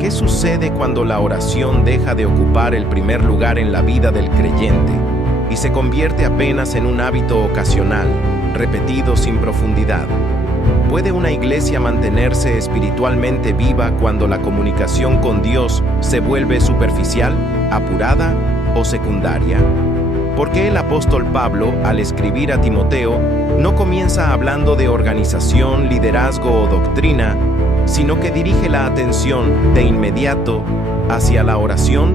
¿Qué sucede cuando la oración deja de ocupar el primer lugar en la vida del creyente y se convierte apenas en un hábito ocasional, repetido sin profundidad? ¿Puede una iglesia mantenerse espiritualmente viva cuando la comunicación con Dios se vuelve superficial, apurada o secundaria? ¿Por qué el apóstol Pablo, al escribir a Timoteo, no comienza hablando de organización, liderazgo o doctrina, sino que dirige la atención de inmediato hacia la oración?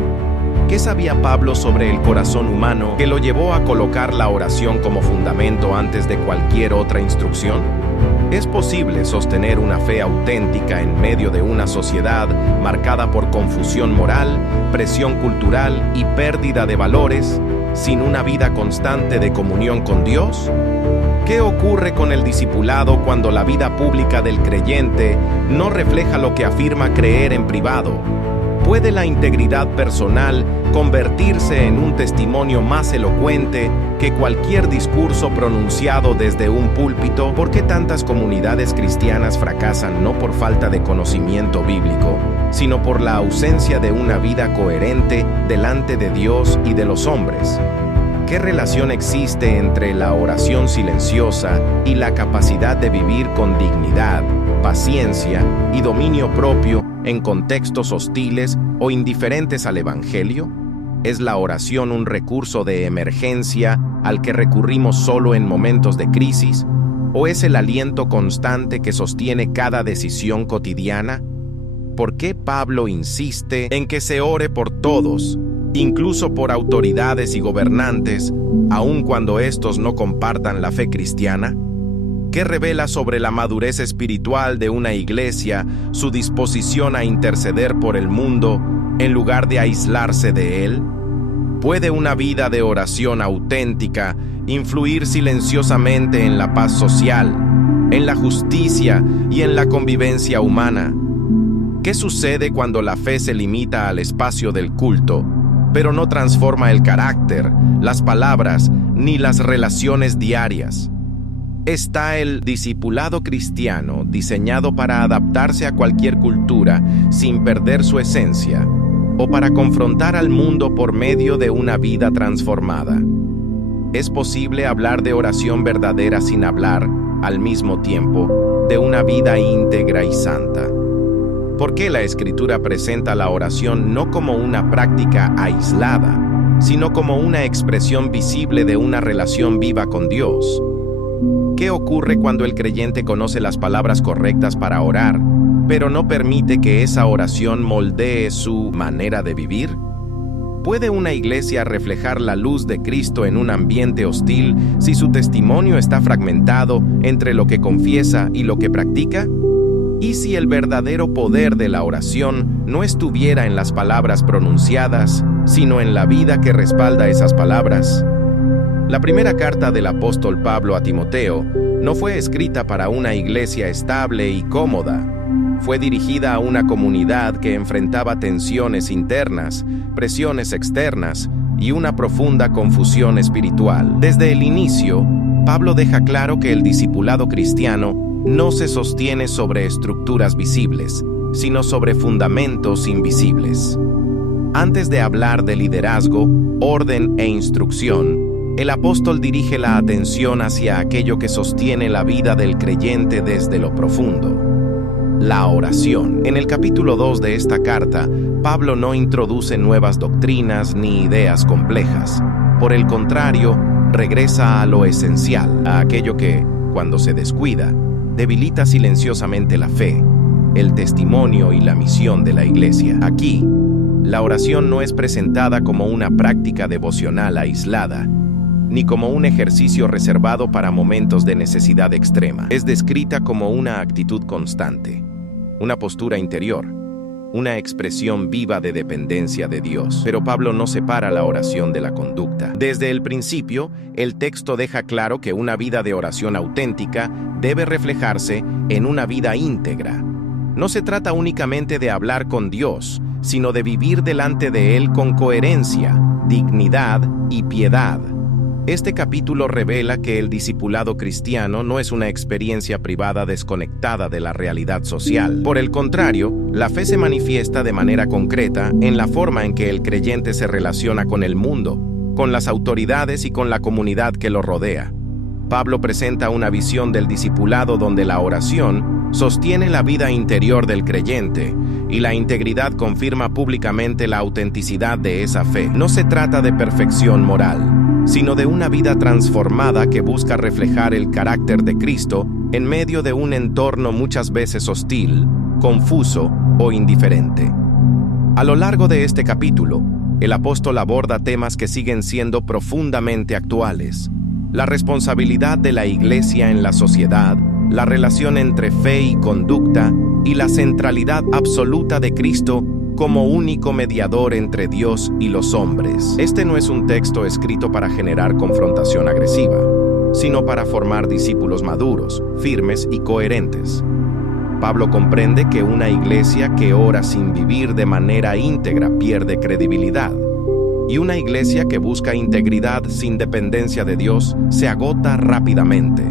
¿Qué sabía Pablo sobre el corazón humano que lo llevó a colocar la oración como fundamento antes de cualquier otra instrucción? ¿Es posible sostener una fe auténtica en medio de una sociedad marcada por confusión moral, presión cultural y pérdida de valores, sin una vida constante de comunión con Dios? ¿Qué ocurre con el discipulado cuando la vida pública del creyente no refleja lo que afirma creer en privado? ¿Puede la integridad personal convertirse en un testimonio más elocuente que cualquier discurso pronunciado desde un púlpito? ¿Por qué tantas comunidades cristianas fracasan no por falta de conocimiento bíblico, sino por la ausencia de una vida coherente delante de Dios y de los hombres? ¿Qué relación existe entre la oración silenciosa y la capacidad de vivir con dignidad, paciencia y dominio propio en contextos hostiles o indiferentes al Evangelio? ¿Es la oración un recurso de emergencia al que recurrimos solo en momentos de crisis? ¿O es el aliento constante que sostiene cada decisión cotidiana? ¿Por qué Pablo insiste en que se ore por todos, incluso por autoridades y gobernantes, aun cuando estos no compartan la fe cristiana? ¿Qué revela sobre la madurez espiritual de una iglesia su disposición a interceder por el mundo en lugar de aislarse de él? ¿Puede una vida de oración auténtica influir silenciosamente en la paz social, en la justicia y en la convivencia humana? ¿Qué sucede cuando la fe se limita al espacio del culto, pero no transforma el carácter, las palabras ni las relaciones diarias? ¿Está el discipulado cristiano diseñado para adaptarse a cualquier cultura sin perder su esencia, o para confrontar al mundo por medio de una vida transformada? ¿Es posible hablar de oración verdadera sin hablar, al mismo tiempo, de una vida íntegra y santa? ¿Por qué la Escritura presenta la oración no como una práctica aislada, sino como una expresión visible de una relación viva con Dios? ¿Qué ocurre cuando el creyente conoce las palabras correctas para orar, pero no permite que esa oración moldee su manera de vivir? ¿Puede una iglesia reflejar la luz de Cristo en un ambiente hostil si su testimonio está fragmentado entre lo que confiesa y lo que practica? ¿Y si el verdadero poder de la oración no estuviera en las palabras pronunciadas, sino en la vida que respalda esas palabras? La primera carta del apóstol Pablo a Timoteo no fue escrita para una iglesia estable y cómoda. Fue dirigida a una comunidad que enfrentaba tensiones internas, presiones externas y una profunda confusión espiritual. Desde el inicio, Pablo deja claro que el discipulado cristiano no se sostiene sobre estructuras visibles, sino sobre fundamentos invisibles. Antes de hablar de liderazgo, orden e instrucción, el apóstol dirige la atención hacia aquello que sostiene la vida del creyente desde lo profundo: la oración. En el capítulo 2 de esta carta, Pablo no introduce nuevas doctrinas ni ideas complejas. Por el contrario, regresa a lo esencial, a aquello que, cuando se descuida, debilita silenciosamente la fe, el testimonio y la misión de la iglesia. Aquí, la oración no es presentada como una práctica devocional aislada, ni como un ejercicio reservado para momentos de necesidad extrema. Es descrita como una actitud constante, una postura interior, una expresión viva de dependencia de Dios. Pero Pablo no separa la oración de la conducta. Desde el principio, el texto deja claro que una vida de oración auténtica debe reflejarse en una vida íntegra. No se trata únicamente de hablar con Dios, sino de vivir delante de Él con coherencia, dignidad y piedad. Este capítulo revela que el discipulado cristiano no es una experiencia privada desconectada de la realidad social. Por el contrario, la fe se manifiesta de manera concreta en la forma en que el creyente se relaciona con el mundo, con las autoridades y con la comunidad que lo rodea. Pablo presenta una visión del discipulado donde la oración sostiene la vida interior del creyente y la integridad confirma públicamente la autenticidad de esa fe. No se trata de perfección moral, sino de una vida transformada que busca reflejar el carácter de Cristo en medio de un entorno muchas veces hostil, confuso o indiferente. A lo largo de este capítulo, el apóstol aborda temas que siguen siendo profundamente actuales: la responsabilidad de la Iglesia en la sociedad, la relación entre fe y conducta, y la centralidad absoluta de Cristo como único mediador entre Dios y los hombres. Este no es un texto escrito para generar confrontación agresiva, sino para formar discípulos maduros, firmes y coherentes. Pablo comprende que una iglesia que ora sin vivir de manera íntegra pierde credibilidad, y una iglesia que busca integridad sin dependencia de Dios se agota rápidamente.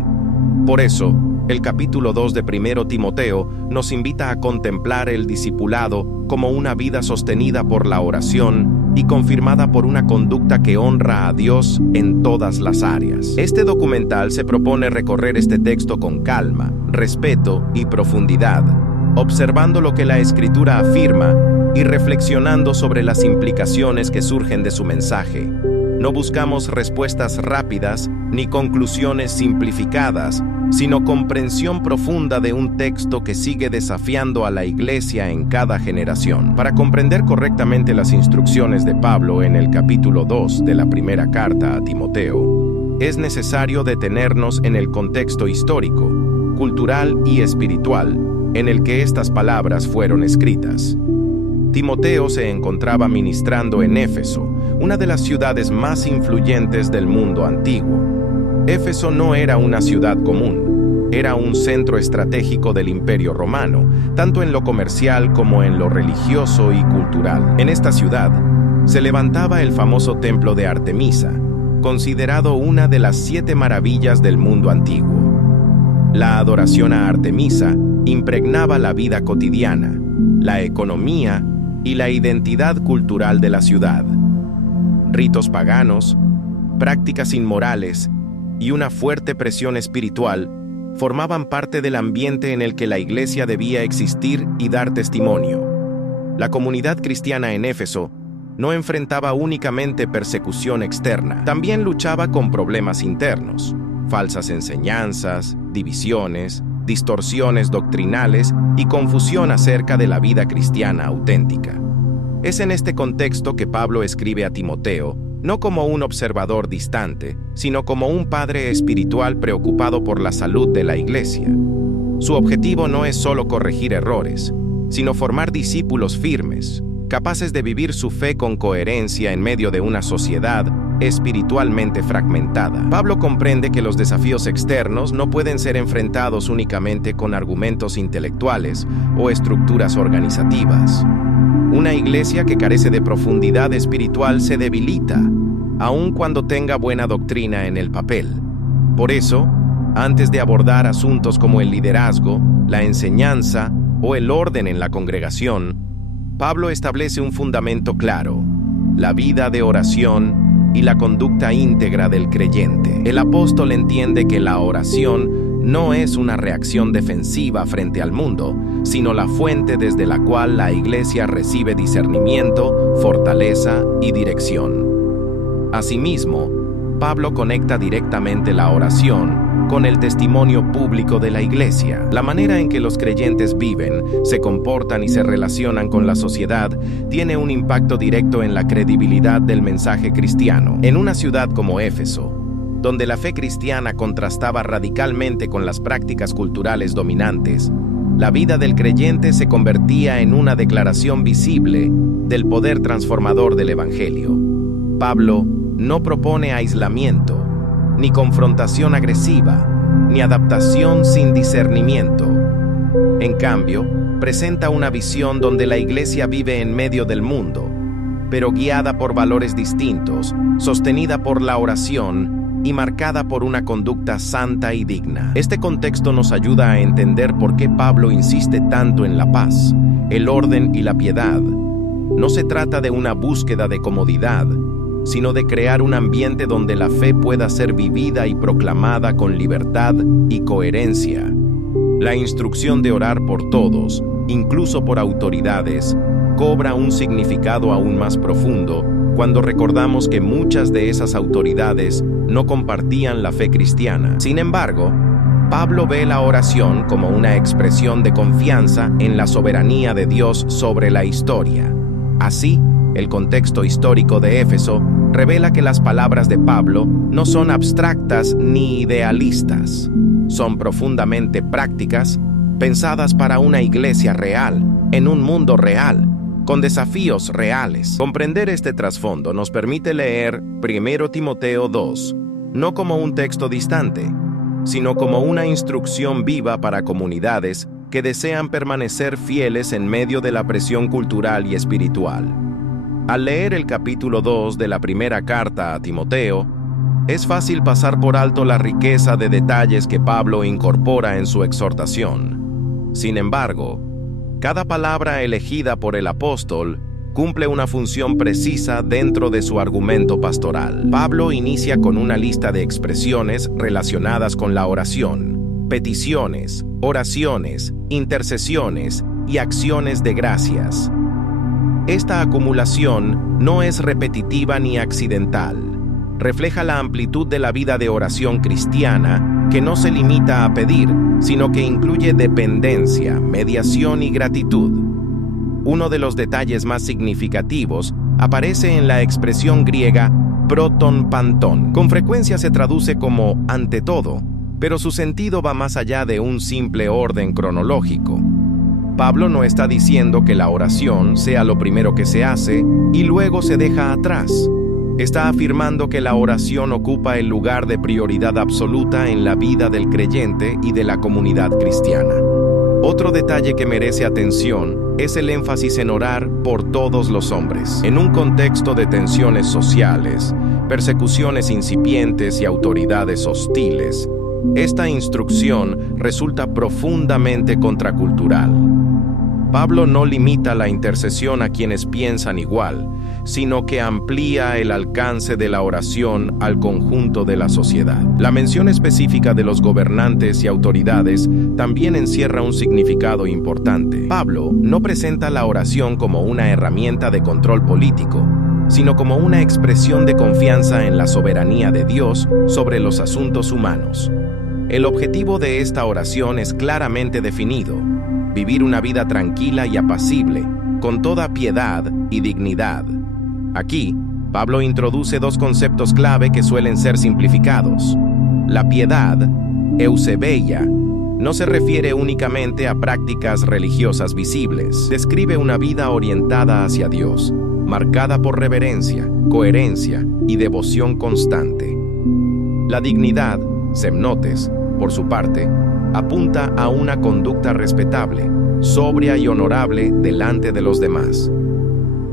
Por eso, el capítulo 2 de 1 Timoteo nos invita a contemplar el discipulado como una vida sostenida por la oración y confirmada por una conducta que honra a Dios en todas las áreas. Este documental se propone recorrer este texto con calma, respeto y profundidad, observando lo que la Escritura afirma y reflexionando sobre las implicaciones que surgen de su mensaje. No buscamos respuestas rápidas ni conclusiones simplificadas, sino comprensión profunda de un texto que sigue desafiando a la Iglesia en cada generación. Para comprender correctamente las instrucciones de Pablo en el capítulo 2 de la primera carta a Timoteo, es necesario detenernos en el contexto histórico, cultural y espiritual en el que estas palabras fueron escritas. Timoteo se encontraba ministrando en Éfeso, una de las ciudades más influyentes del mundo antiguo. Éfeso no era una ciudad común, era un centro estratégico del Imperio Romano, tanto en lo comercial como en lo religioso y cultural. En esta ciudad se levantaba el famoso templo de Artemisa, considerado una de las 7 maravillas del mundo antiguo. La adoración a Artemisa impregnaba la vida cotidiana, la economía y la identidad cultural de la ciudad. Ritos paganos, prácticas inmorales y una fuerte presión espiritual formaban parte del ambiente en el que la Iglesia debía existir y dar testimonio. La comunidad cristiana en Éfeso no enfrentaba únicamente persecución externa, también luchaba con problemas internos, falsas enseñanzas, divisiones, distorsiones doctrinales y confusión acerca de la vida cristiana auténtica. Es en este contexto que Pablo escribe a Timoteo, no como un observador distante, sino como un padre espiritual preocupado por la salud de la Iglesia. Su objetivo no es solo corregir errores, sino formar discípulos firmes, capaces de vivir su fe con coherencia en medio de una sociedad espiritualmente fragmentada. Pablo comprende que los desafíos externos no pueden ser enfrentados únicamente con argumentos intelectuales o estructuras organizativas. Una iglesia que carece de profundidad espiritual se debilita, aun cuando tenga buena doctrina en el papel. Por eso, antes de abordar asuntos como el liderazgo, la enseñanza o el orden en la congregación, Pablo establece un fundamento claro: la vida de oración y la conducta íntegra del creyente. El apóstol entiende que la oración no es una reacción defensiva frente al mundo, sino la fuente desde la cual la Iglesia recibe discernimiento, fortaleza y dirección. Asimismo, Pablo conecta directamente la oración con el testimonio público de la Iglesia. La manera en que los creyentes viven, se comportan y se relacionan con la sociedad tiene un impacto directo en la credibilidad del mensaje cristiano. En una ciudad como Éfeso, donde la fe cristiana contrastaba radicalmente con las prácticas culturales dominantes, la vida del creyente se convertía en una declaración visible del poder transformador del Evangelio. Pablo no propone aislamiento, ni confrontación agresiva, ni adaptación sin discernimiento. En cambio, presenta una visión donde la Iglesia vive en medio del mundo, pero guiada por valores distintos, sostenida por la oración y marcada por una conducta santa y digna. Este contexto nos ayuda a entender por qué Pablo insiste tanto en la paz, el orden y la piedad. No se trata de una búsqueda de comodidad, sino de crear un ambiente donde la fe pueda ser vivida y proclamada con libertad y coherencia. La instrucción de orar por todos, incluso por autoridades, cobra un significado aún más profundo cuando recordamos que muchas de esas autoridades no compartían la fe cristiana. Sin embargo, Pablo ve la oración como una expresión de confianza en la soberanía de Dios sobre la historia. Así, el contexto histórico de Éfeso revela que las palabras de Pablo no son abstractas ni idealistas. Son profundamente prácticas, pensadas para una iglesia real, en un mundo real, con desafíos reales. Comprender este trasfondo nos permite leer 1 Timoteo 2, no como un texto distante, sino como una instrucción viva para comunidades que desean permanecer fieles en medio de la presión cultural y espiritual. Al leer el capítulo 2 de la primera carta a Timoteo, es fácil pasar por alto la riqueza de detalles que Pablo incorpora en su exhortación. Sin embargo, cada palabra elegida por el apóstol cumple una función precisa dentro de su argumento pastoral. Pablo inicia con una lista de expresiones relacionadas con la oración, peticiones, oraciones, intercesiones y acciones de gracias. Esta acumulación no es repetitiva ni accidental. Refleja la amplitud de la vida de oración cristiana, que no se limita a pedir, sino que incluye dependencia, mediación y gratitud. Uno de los detalles más significativos aparece en la expresión griega proton panton. Con frecuencia se traduce como ante todo, pero su sentido va más allá de un simple orden cronológico. Pablo no está diciendo que la oración sea lo primero que se hace y luego se deja atrás. Está afirmando que la oración ocupa el lugar de prioridad absoluta en la vida del creyente y de la comunidad cristiana. Otro detalle que merece atención es el énfasis en orar por todos los hombres. En un contexto de tensiones sociales, persecuciones incipientes y autoridades hostiles, esta instrucción resulta profundamente contracultural. Pablo no limita la intercesión a quienes piensan igual, sino que amplía el alcance de la oración al conjunto de la sociedad. La mención específica de los gobernantes y autoridades también encierra un significado importante. Pablo no presenta la oración como una herramienta de control político, sino como una expresión de confianza en la soberanía de Dios sobre los asuntos humanos. El objetivo de esta oración es claramente definido: vivir una vida tranquila y apacible, con toda piedad y dignidad. Aquí, Pablo introduce dos conceptos clave que suelen ser simplificados. La piedad, eusebeia, no se refiere únicamente a prácticas religiosas visibles. Describe una vida orientada hacia Dios, marcada por reverencia, coherencia y devoción constante. La dignidad, semnotes, por su parte, apunta a una conducta respetable, sobria y honorable delante de los demás.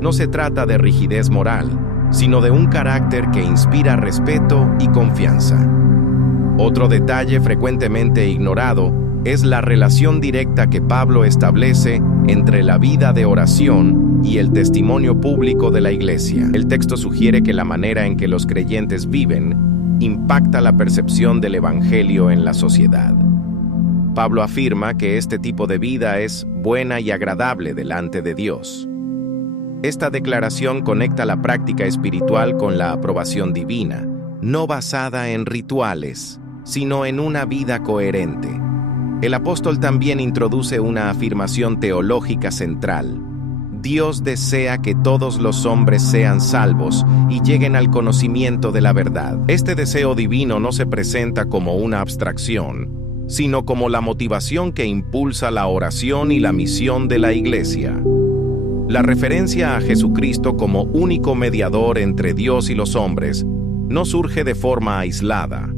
No se trata de rigidez moral, sino de un carácter que inspira respeto y confianza. Otro detalle frecuentemente ignorado es la relación directa que Pablo establece entre la vida de oración y el testimonio público de la Iglesia. El texto sugiere que la manera en que los creyentes viven impacta la percepción del Evangelio en la sociedad. Pablo afirma que este tipo de vida es buena y agradable delante de Dios. Esta declaración conecta la práctica espiritual con la aprobación divina, no basada en rituales, sino en una vida coherente. El apóstol también introduce una afirmación teológica central. Dios desea que todos los hombres sean salvos y lleguen al conocimiento de la verdad. Este deseo divino no se presenta como una abstracción, sino como la motivación que impulsa la oración y la misión de la Iglesia. La referencia a Jesucristo como único mediador entre Dios y los hombres no surge de forma aislada.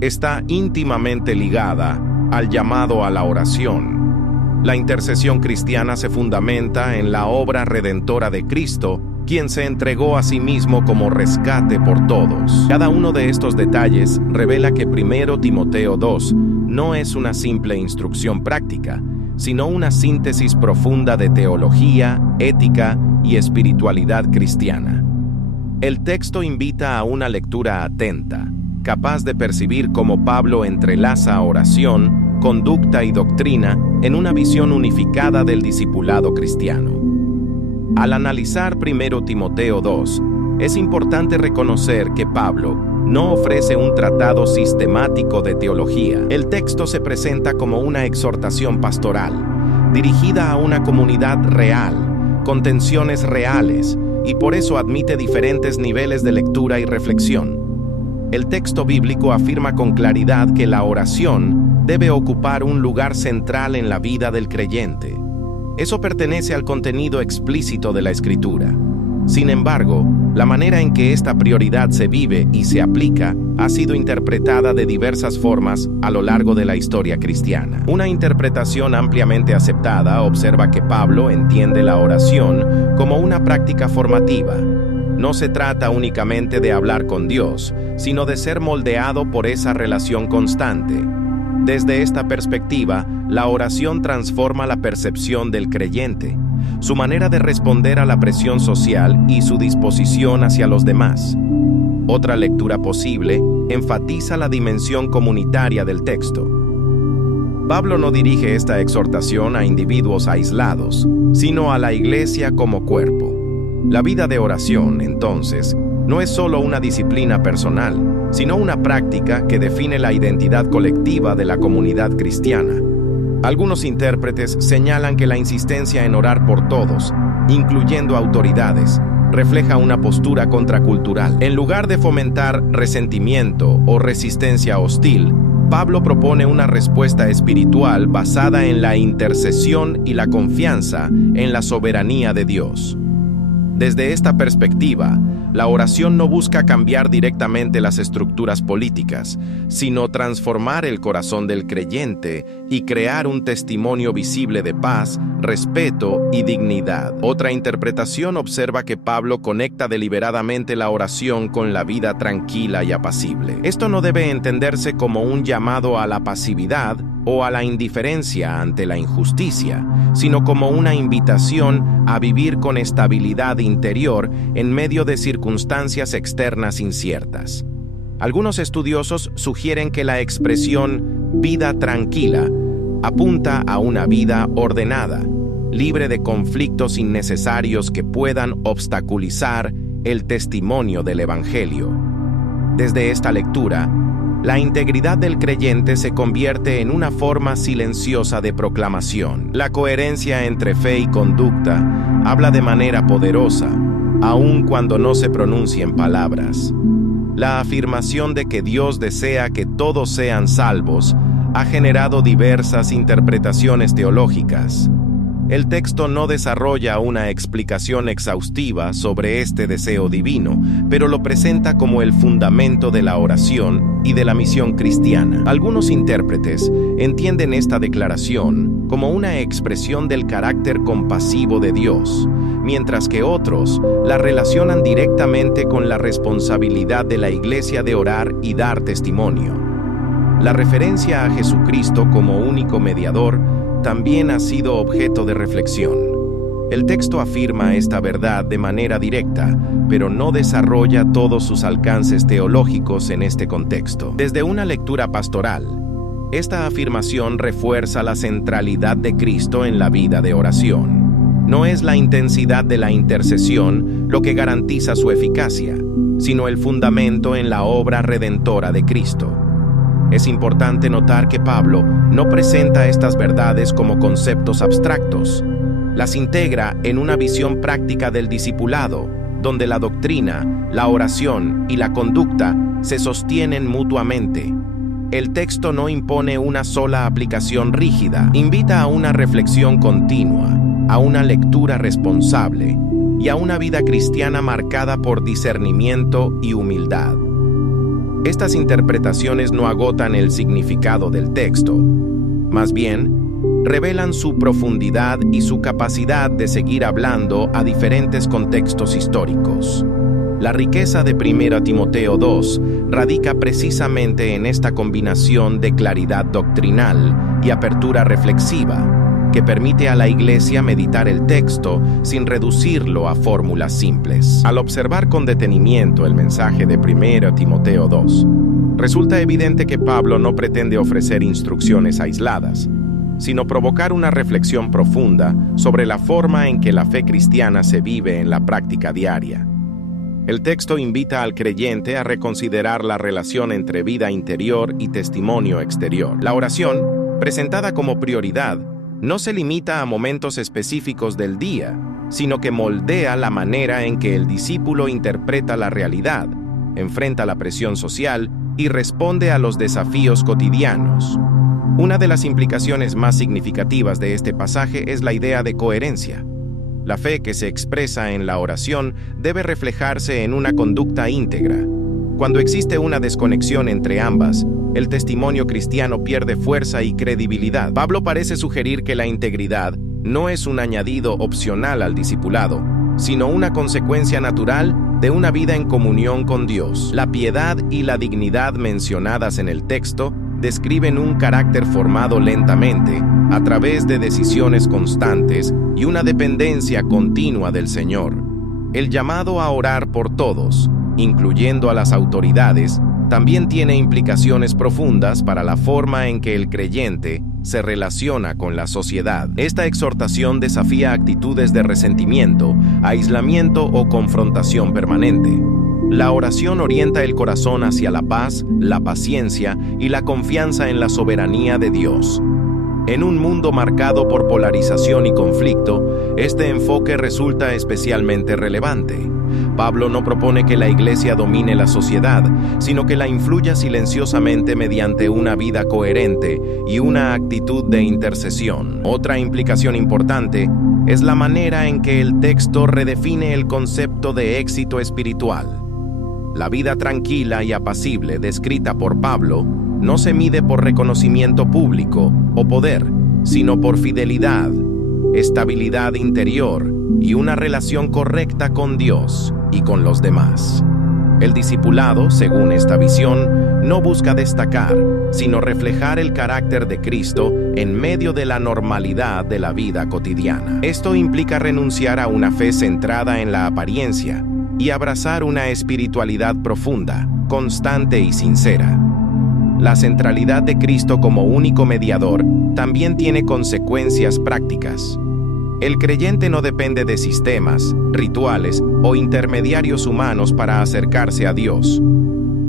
Está íntimamente ligada al llamado a la oración. La intercesión cristiana se fundamenta en la obra redentora de Cristo quien se entregó a sí mismo como rescate por todos. Cada uno de estos detalles revela que 1 Timoteo 2 no es una simple instrucción práctica, sino una síntesis profunda de teología, ética y espiritualidad cristiana. El texto invita a una lectura atenta, capaz de percibir cómo Pablo entrelaza oración, conducta y doctrina en una visión unificada del discipulado cristiano. Al analizar 1 Timoteo 2, es importante reconocer que Pablo no ofrece un tratado sistemático de teología. El texto se presenta como una exhortación pastoral, dirigida a una comunidad real, con tensiones reales, y por eso admite diferentes niveles de lectura y reflexión. El texto bíblico afirma con claridad que la oración debe ocupar un lugar central en la vida del creyente. Eso pertenece al contenido explícito de la Escritura. Sin embargo, la manera en que esta prioridad se vive y se aplica ha sido interpretada de diversas formas a lo largo de la historia cristiana. Una interpretación ampliamente aceptada observa que Pablo entiende la oración como una práctica formativa. No se trata únicamente de hablar con Dios, sino de ser moldeado por esa relación constante. Desde esta perspectiva, la oración transforma la percepción del creyente, su manera de responder a la presión social y su disposición hacia los demás. Otra lectura posible enfatiza la dimensión comunitaria del texto. Pablo no dirige esta exhortación a individuos aislados, sino a la iglesia como cuerpo. La vida de oración, entonces, no es solo una disciplina personal, sino una práctica que define la identidad colectiva de la comunidad cristiana. Algunos intérpretes señalan que la insistencia en orar por todos, incluyendo autoridades, refleja una postura contracultural. En lugar de fomentar resentimiento o resistencia hostil, Pablo propone una respuesta espiritual basada en la intercesión y la confianza en la soberanía de Dios. Desde esta perspectiva, la oración no busca cambiar directamente las estructuras políticas, sino transformar el corazón del creyente y crear un testimonio visible de paz, respeto y dignidad. Otra interpretación observa que Pablo conecta deliberadamente la oración con la vida tranquila y apacible. Esto no debe entenderse como un llamado a la pasividad o a la indiferencia ante la injusticia, sino como una invitación a vivir con estabilidad interior en medio de circunstancias externas inciertas. Algunos estudiosos sugieren que la expresión vida tranquila apunta a una vida ordenada, libre de conflictos innecesarios que puedan obstaculizar el testimonio del Evangelio. Desde esta lectura, la integridad del creyente se convierte en una forma silenciosa de proclamación. La coherencia entre fe y conducta habla de manera poderosa, aun cuando no se pronuncien palabras. La afirmación de que Dios desea que todos sean salvos ha generado diversas interpretaciones teológicas. El texto no desarrolla una explicación exhaustiva sobre este deseo divino, pero lo presenta como el fundamento de la oración y de la misión cristiana. Algunos intérpretes entienden esta declaración como una expresión del carácter compasivo de Dios, mientras que otros la relacionan directamente con la responsabilidad de la Iglesia de orar y dar testimonio. La referencia a Jesucristo como único mediador también ha sido objeto de reflexión. El texto afirma esta verdad de manera directa, pero no desarrolla todos sus alcances teológicos en este contexto. Desde una lectura pastoral, esta afirmación refuerza la centralidad de Cristo en la vida de oración. No es la intensidad de la intercesión lo que garantiza su eficacia, sino el fundamento en la obra redentora de Cristo. Es importante notar que Pablo no presenta estas verdades como conceptos abstractos. Las integra en una visión práctica del discipulado, donde la doctrina, la oración y la conducta se sostienen mutuamente. El texto no impone una sola aplicación rígida, invita a una reflexión continua, a una lectura responsable y a una vida cristiana marcada por discernimiento y humildad. Estas interpretaciones no agotan el significado del texto. Más bien, revelan su profundidad y su capacidad de seguir hablando a diferentes contextos históricos. La riqueza de 1 Timoteo 2 radica precisamente en esta combinación de claridad doctrinal y apertura reflexiva, que permite a la Iglesia meditar el texto sin reducirlo a fórmulas simples. Al observar con detenimiento el mensaje de 1 Timoteo 2, resulta evidente que Pablo no pretende ofrecer instrucciones aisladas, sino provocar una reflexión profunda sobre la forma en que la fe cristiana se vive en la práctica diaria. El texto invita al creyente a reconsiderar la relación entre vida interior y testimonio exterior. La oración, presentada como prioridad, no se limita a momentos específicos del día, sino que moldea la manera en que el discípulo interpreta la realidad, enfrenta la presión social y responde a los desafíos cotidianos. Una de las implicaciones más significativas de este pasaje es la idea de coherencia. La fe que se expresa en la oración debe reflejarse en una conducta íntegra. Cuando existe una desconexión entre ambas, el testimonio cristiano pierde fuerza y credibilidad. Pablo parece sugerir que la integridad no es un añadido opcional al discipulado, sino una consecuencia natural de una vida en comunión con Dios. La piedad y la dignidad mencionadas en el texto describen un carácter formado lentamente, a través de decisiones constantes y una dependencia continua del Señor. El llamado a orar por todos, incluyendo a las autoridades, también tiene implicaciones profundas para la forma en que el creyente se relaciona con la sociedad. Esta exhortación desafía actitudes de resentimiento, aislamiento o confrontación permanente. La oración orienta el corazón hacia la paz, la paciencia y la confianza en la soberanía de Dios. En un mundo marcado por polarización y conflicto, este enfoque resulta especialmente relevante. Pablo no propone que la Iglesia domine la sociedad, sino que la influya silenciosamente mediante una vida coherente y una actitud de intercesión. Otra implicación importante es la manera en que el texto redefine el concepto de éxito espiritual. La vida tranquila y apacible descrita por Pablo no se mide por reconocimiento público o poder, sino por fidelidad, estabilidad interior y una relación correcta con Dios y con los demás. El discipulado, según esta visión, no busca destacar, sino reflejar el carácter de Cristo en medio de la normalidad de la vida cotidiana. Esto implica renunciar a una fe centrada en la apariencia y abrazar una espiritualidad profunda, constante y sincera. La centralidad de Cristo como único mediador también tiene consecuencias prácticas. El creyente no depende de sistemas, rituales o intermediarios humanos para acercarse a Dios.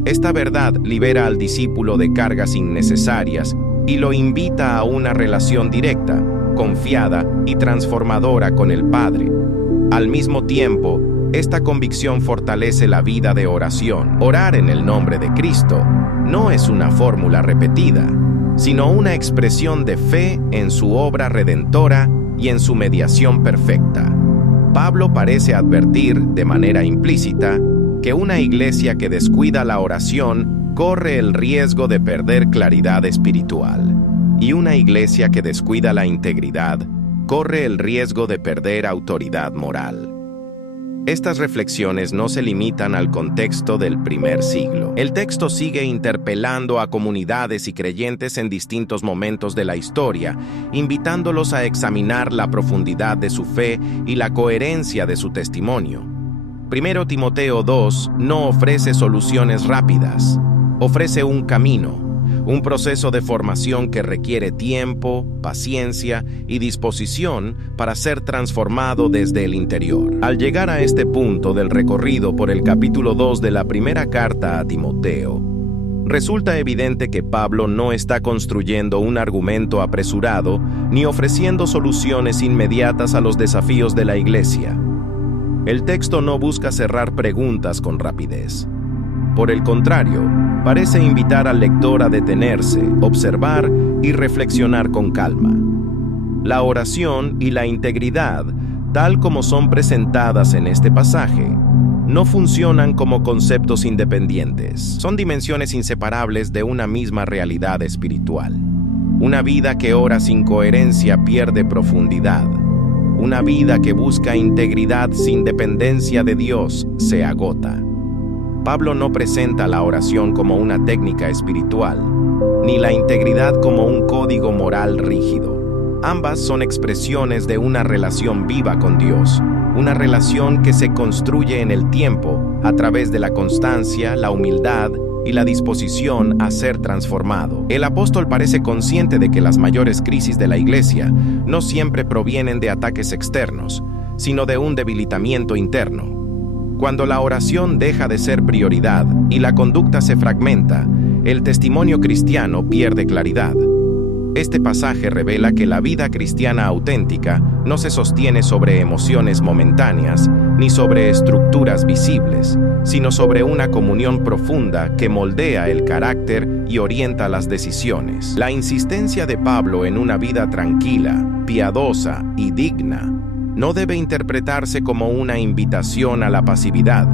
Esta verdad libera al discípulo de cargas innecesarias y lo invita a una relación directa, confiada y transformadora con el Padre. Al mismo tiempo, esta convicción fortalece la vida de oración. Orar en el nombre de Cristo no es una fórmula repetida, sino una expresión de fe en su obra redentora y en su mediación perfecta. Pablo parece advertir, de manera implícita, que una iglesia que descuida la oración corre el riesgo de perder claridad espiritual, y una iglesia que descuida la integridad corre el riesgo de perder autoridad moral. Estas reflexiones no se limitan al contexto del primer siglo. El texto sigue interpelando a comunidades y creyentes en distintos momentos de la historia, invitándolos a examinar la profundidad de su fe y la coherencia de su testimonio. 1 Timoteo 2 no ofrece soluciones rápidas, ofrece un camino, un proceso de formación que requiere tiempo, paciencia y disposición para ser transformado desde el interior. Al llegar a este punto del recorrido por el capítulo 2 de la primera carta a Timoteo, resulta evidente que Pablo no está construyendo un argumento apresurado ni ofreciendo soluciones inmediatas a los desafíos de la Iglesia. El texto no busca cerrar preguntas con rapidez. Por el contrario, parece invitar al lector a detenerse, observar y reflexionar con calma. La oración y la integridad, tal como son presentadas en este pasaje, no funcionan como conceptos independientes. Son dimensiones inseparables de una misma realidad espiritual. Una vida que ora sin coherencia pierde profundidad. Una vida que busca integridad sin dependencia de Dios se agota. Pablo no presenta la oración como una técnica espiritual, ni la integridad como un código moral rígido. Ambas son expresiones de una relación viva con Dios, una relación que se construye en el tiempo a través de la constancia, la humildad y la disposición a ser transformado. El apóstol parece consciente de que las mayores crisis de la iglesia no siempre provienen de ataques externos, sino de un debilitamiento interno. Cuando la oración deja de ser prioridad y la conducta se fragmenta, el testimonio cristiano pierde claridad. Este pasaje revela que la vida cristiana auténtica no se sostiene sobre emociones momentáneas ni sobre estructuras visibles, sino sobre una comunión profunda que moldea el carácter y orienta las decisiones. La insistencia de Pablo en una vida tranquila, piadosa y digna no debe interpretarse como una invitación a la pasividad,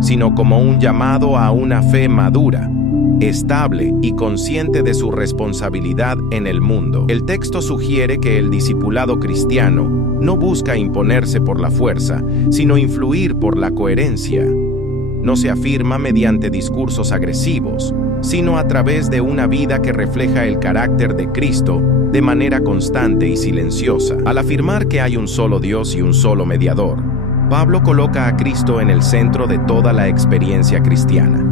sino como un llamado a una fe madura, estable y consciente de su responsabilidad en el mundo. El texto sugiere que el discipulado cristiano no busca imponerse por la fuerza, sino influir por la coherencia. No se afirma mediante discursos agresivos, sino a través de una vida que refleja el carácter de Cristo de manera constante y silenciosa. Al afirmar que hay un solo Dios y un solo mediador, Pablo coloca a Cristo en el centro de toda la experiencia cristiana.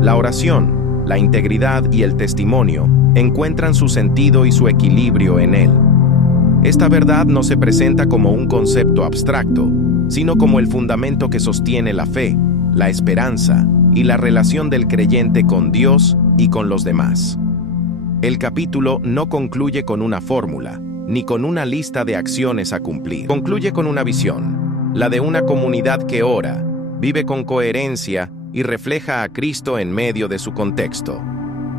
La oración, la integridad y el testimonio encuentran su sentido y su equilibrio en él. Esta verdad no se presenta como un concepto abstracto, sino como el fundamento que sostiene la fe, la esperanza y la relación del creyente con Dios y con los demás. El capítulo no concluye con una fórmula, ni con una lista de acciones a cumplir. Concluye con una visión, la de una comunidad que ora, vive con coherencia y refleja a Cristo en medio de su contexto.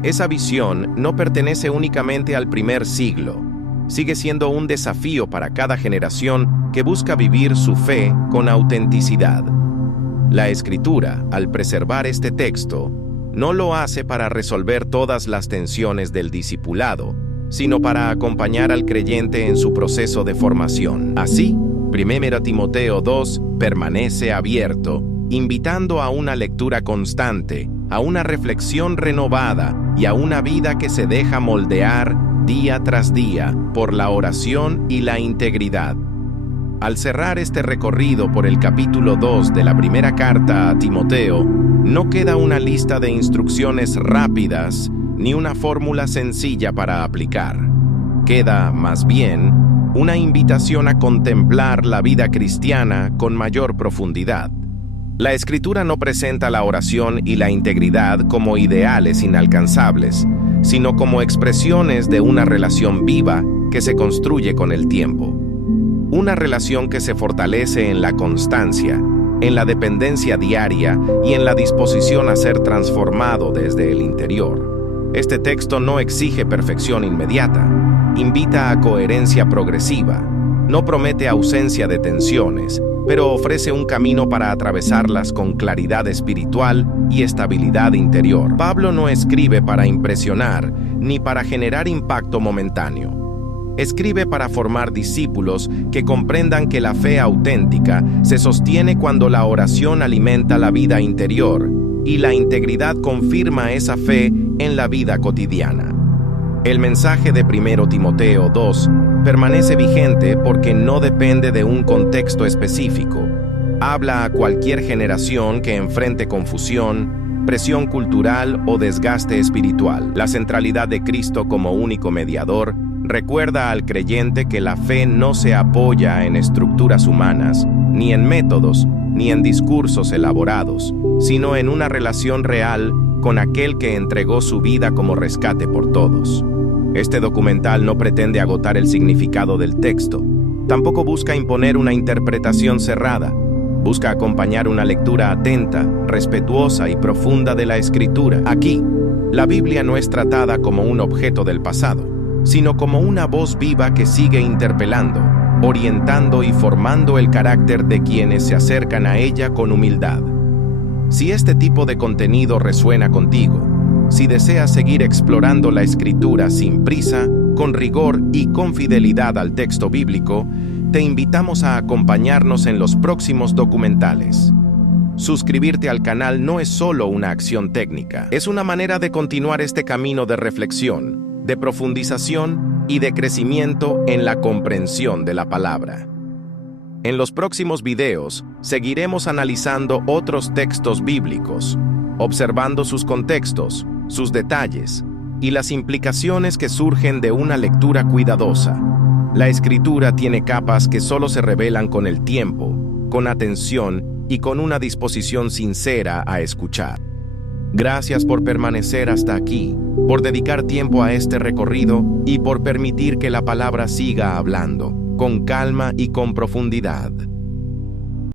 Esa visión no pertenece únicamente al primer siglo, sigue siendo un desafío para cada generación que busca vivir su fe con autenticidad. La Escritura, al preservar este texto, no lo hace para resolver todas las tensiones del discipulado, sino para acompañar al creyente en su proceso de formación. Así, 1 Timoteo 2 permanece abierto, invitando a una lectura constante, a una reflexión renovada y a una vida que se deja moldear día tras día por la oración y la integridad. Al cerrar este recorrido por el capítulo 2 de la primera carta a Timoteo, no queda una lista de instrucciones rápidas ni una fórmula sencilla para aplicar. Queda, más bien, una invitación a contemplar la vida cristiana con mayor profundidad. La Escritura no presenta la oración y la integridad como ideales inalcanzables, sino como expresiones de una relación viva que se construye con el tiempo. Una relación que se fortalece en la constancia, en la dependencia diaria y en la disposición a ser transformado desde el interior. Este texto no exige perfección inmediata, invita a coherencia progresiva, no promete ausencia de tensiones, pero ofrece un camino para atravesarlas con claridad espiritual y estabilidad interior. Pablo no escribe para impresionar ni para generar impacto momentáneo. Escribe para formar discípulos que comprendan que la fe auténtica se sostiene cuando la oración alimenta la vida interior y la integridad confirma esa fe en la vida cotidiana. El mensaje de 1 Timoteo 2 permanece vigente porque no depende de un contexto específico. Habla a cualquier generación que enfrente confusión, presión cultural o desgaste espiritual. La centralidad de Cristo como único mediador recuerda al creyente que la fe no se apoya en estructuras humanas, ni en métodos, ni en discursos elaborados, sino en una relación real con aquel que entregó su vida como rescate por todos. Este documental no pretende agotar el significado del texto, tampoco busca imponer una interpretación cerrada, busca acompañar una lectura atenta, respetuosa y profunda de la Escritura. Aquí, la Biblia no es tratada como un objeto del pasado, sino como una voz viva que sigue interpelando, orientando y formando el carácter de quienes se acercan a ella con humildad. Si este tipo de contenido resuena contigo, si deseas seguir explorando la Escritura sin prisa, con rigor y con fidelidad al texto bíblico, te invitamos a acompañarnos en los próximos documentales. Suscribirte al canal no es solo una acción técnica, es una manera de continuar este camino de reflexión, de profundización y de crecimiento en la comprensión de la palabra. En los próximos videos, seguiremos analizando otros textos bíblicos, observando sus contextos, sus detalles y las implicaciones que surgen de una lectura cuidadosa. La Escritura tiene capas que solo se revelan con el tiempo, con atención y con una disposición sincera a escuchar. Gracias por permanecer hasta aquí, por dedicar tiempo a este recorrido y por permitir que la palabra siga hablando, con calma y con profundidad.